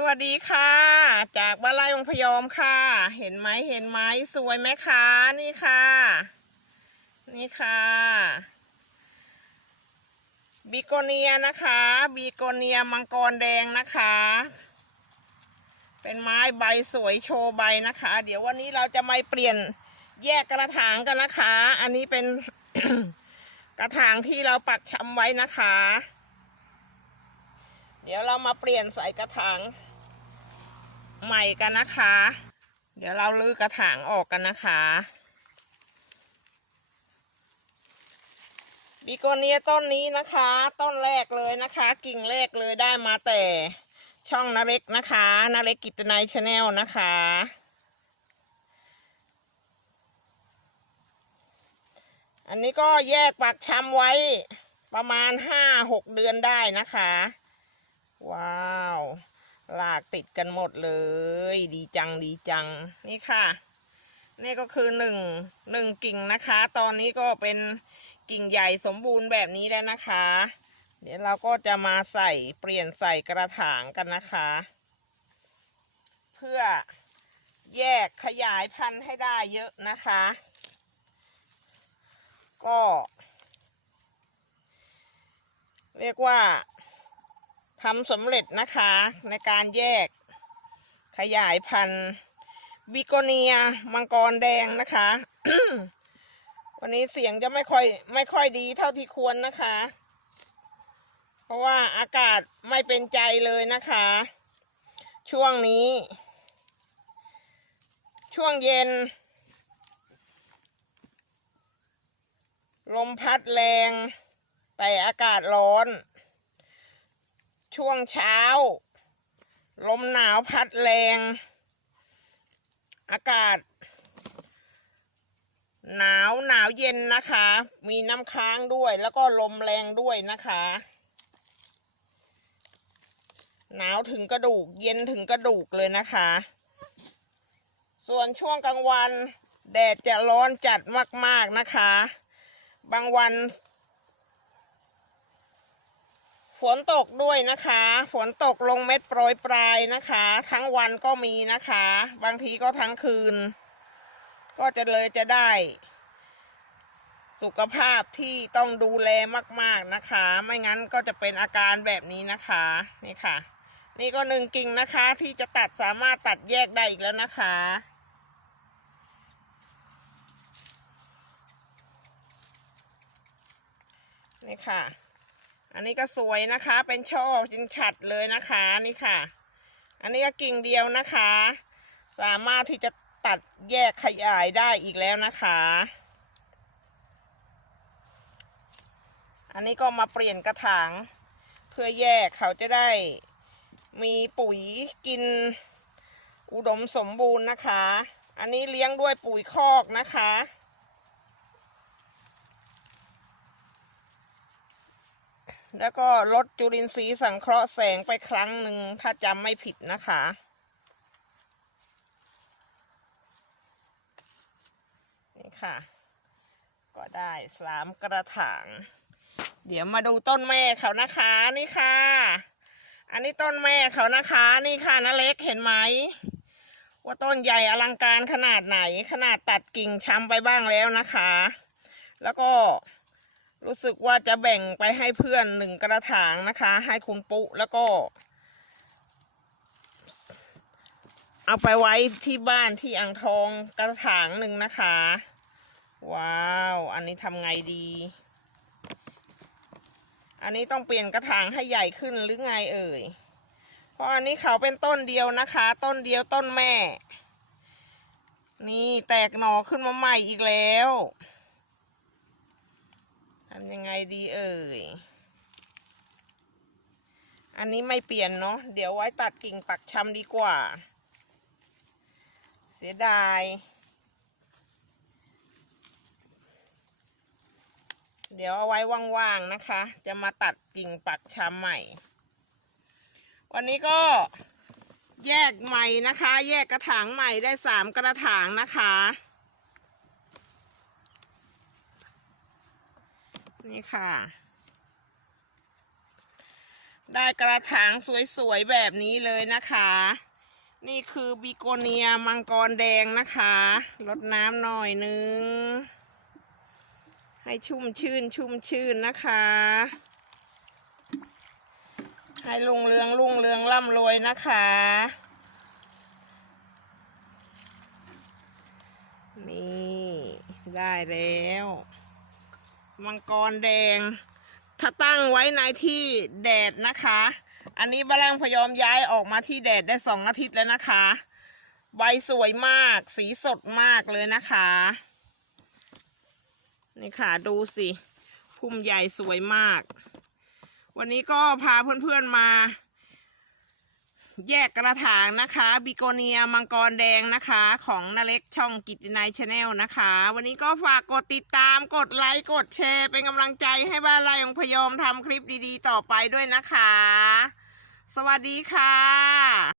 สวัสดีค่ะ จากบ้านไร่องพยอมค่ะ เห็นไหมเห็นไหมสวยไหมคะนี่ค่ะ นี่ค่ะบิโกเนียนะคะบิโกเนียมังกรแดงนะคะ เป็นไม้ใบสวยโชว์ใบนะคะ เดี๋ยววันนี้เราจะมาเปลี่ยนแยกกระถางกันนะคะ อันนี้เป็นกระถางที่เราปักชำไว้นะคะ เดี๋ยวเรามาเปลี่ยนใส่กระถาง ใหม่กันนะคะ เดี๋ยวเราลื้อกระถางออกกันนะคะบิโกเนียต้นนี้นะคะ ต้นแรกเลยนะคะ กิ่งแรกเลยได้มาแต่ช่องนาเล็กนะคะนาเล็กกิตนายชาแนลนะคะ อันนี้ก็แยกปักชำไว้ประมาณห้าหกเดือนได้นะคะ ว้าว ลากติดกันหมดเลย ดีจังดีจังนี่ค่ะ นี่ก็คือหนึ่งหนึ่งกิ่งนะคะ ตอนนี้ก็เป็นกิ่งใหญ่สมบูรณ์แบบนี้แล้วนะคะ เดี๋ยวเราก็จะมาใส่เปลี่ยนใส่กระถางกันนะคะ เพื่อแยกขยายพันธุ์ให้ได้เยอะนะคะ ก็ เรียกว่า ทำสำเร็จนะคะในการแยกขยายพันธุ์บิโกเนียมังกรแดงนะคะ วันนี้เสียงจะไม่ค่อยไม่ค่อยดีเท่าที่ควรนะคะ เพราะว่าอากาศไม่เป็นใจเลยนะคะ ช่วงนี้ ช่วงเย็น ลมพัดแรง แต่อากาศร้อน ช่วงเช้า ลมหนาวพัดแรง อากาศ หนาวหนาวเย็นนะคะ มีน้ำค้างด้วยแล้วก็ลมแรงด้วยนะคะ หนาวถึงกระดูก เย็นถึงกระดูกเลยนะคะ ส่วนช่วงกลางวัน แดดจะร้อนจัดมาก ๆ นะคะ บางวัน ฝนตกด้วยนะคะ ฝนตกลงเม็ดโปรยปลายนะคะ ทั้งวันก็มีนะคะ บางทีก็ทั้งคืน ก็จะเลยจะได้ สุขภาพที่ต้องดูแลมากๆนะคะ ไม่งั้นก็จะเป็นอาการแบบนี้นะคะนี่ค่ะ นี่ก็หนึ่งกิ่งนะคะที่จะตัดสามารถตัดแยกได้อีกแล้วนะคะนี่ค่ะ อันนี้ก็สวยนะคะ เป็นช่อจินฉัดเลยนะคะนี่ค่ะ อันนี้ก็กิ่งเดียวนะคะ สามารถที่จะตัดแยกขยายได้อีกแล้วนะคะ อันนี้ก็มาเปลี่ยนกระถาง เพื่อแยกเขาจะได้มีปุ๋ยกินอุดมสมบูรณ์นะคะ อันนี้เลี้ยงด้วยปุ๋ยคอกนะคะ แล้วก็ลดจุลินทรีย์สังเคราะห์แสงไปครั้งหนึ่งถ้าจำไม่ผิดนะคะ นี่ค่ะ ก็ได้สามกระถาง เดี๋ยวมาดูต้นแม่เขานะคะนี่ค่ะ อันนี้ต้นแม่เขานะคะนี่ค่ะนาเล็กเห็นไหมว่าต้นใหญ่อลังการขนาดไหนขนาดตัดกิ่งช้ำไปบ้างแล้วนะคะ แล้วก็ รู้สึกว่าจะแบ่งไปให้เพื่อนหนึ่งกระถางนะคะ ให้คุณปุ๊แล้วก็ เอาไปไว้ที่บ้านที่อ่างทองกระถางหนึ่งนะคะ ว้าว อันนี้ทำไงดี อันนี้ต้องเปลี่ยนกระถางให้ใหญ่ขึ้นหรือไงเอ่ย เพราะอันนี้เขาเป็นต้นเดียวนะคะ ต้นเดียวต้นแม่ นี่แตกหน่อขึ้นมาใหม่อีกแล้วำยังไงดีเอ่ย อันนี้ไม่เปลี่ยนเนาะ เดี๋ยวไว้ตัดกิ่งปักชำดีกว่า เสียดาย เดี๋ยวเอาไว้ว่างๆนะคะ จะมาตัดกิ่งปักชำใหม่ วันนี้ก็แยกใหม่นะคะ แยกกระถางใหม่ได้สามกระถางนะคะ นี่ค่ะ ได้กระถางสวยๆ แบบนี้เลยนะคะ นี่คือบิโกเนียมังกรแดงนะคะลดน้ำหน่อยนึง ให้ชุ่มชื่นชุ่มชื่นนะคะ ให้ลุงเรืองลุงเรืองร่ำรวยนะคะนี่ ได้แล้ว มังกรแดง ถ้าตั้งไว้ในที่แดดนะคะ อันนี้บาลังพยอมย้ายออกมาที่แดดได้สองอาทิตย์แล้วนะคะ ใบสวยมาก สีสดมากเลยนะคะ นี่ค่ะดูสิพุ่มใหญ่สวยมาก วันนี้ก็พาเพื่อนๆมา แยกกระถางนะคะบิโกเนียมังกรแดงนะคะ ของนาเล็กช่องกิตตินายชาแนลนะคะ วันนี้ก็ฝากกดติดตามกดไลค์กดแชร์ เป็นกำลังใจให้บ้านไร่ของพยอมทำคลิปดีๆ ต่อไปด้วยนะคะ สวัสดีค่ะ